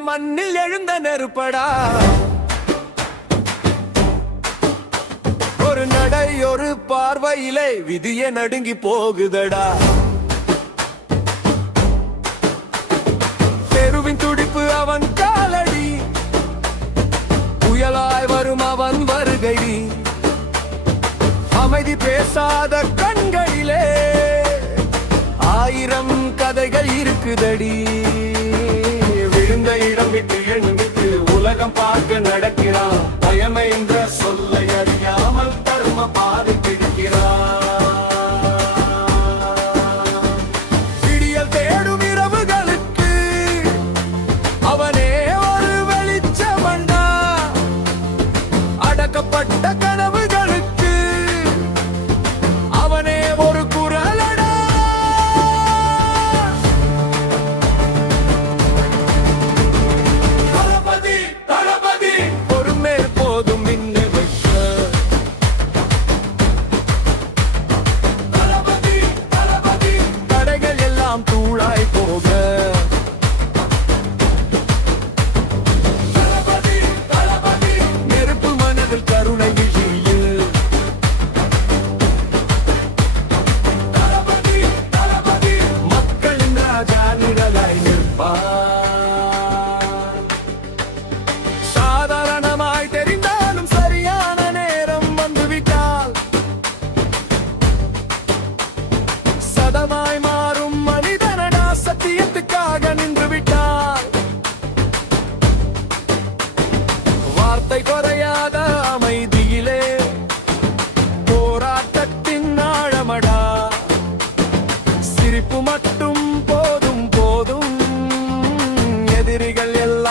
மண்ணில் எழுந்த நெருப்படா. ஒரு நடை ஒரு பார்வையிலே விதிய நடுங்கி போகுதடா. தெருவின் துடிப்பு அவன் காலடி. புயலாய் வரும் அவன் வருகை அமைதி பேசாத கண்களிலே ஆயிரம் கதைகள் இருக்குதடி. உலகம் பார்க்க நடக்கிறான்.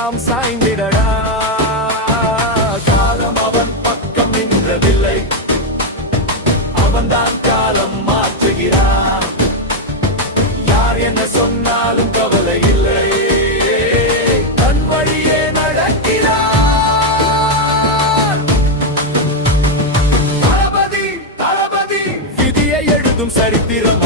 நாம் சாய்ந்திடடா. காலம் அவன் பக்கம் நின்றதில்லை. அவன்தான் காலம் மாற்றுகிறான். யார் என்ன சொன்னாலும் கவலை இல்லை. தன் வழியே நடக்கிறான். தளபதி தளபதி விதியை எழுதும் சரித்திரம்.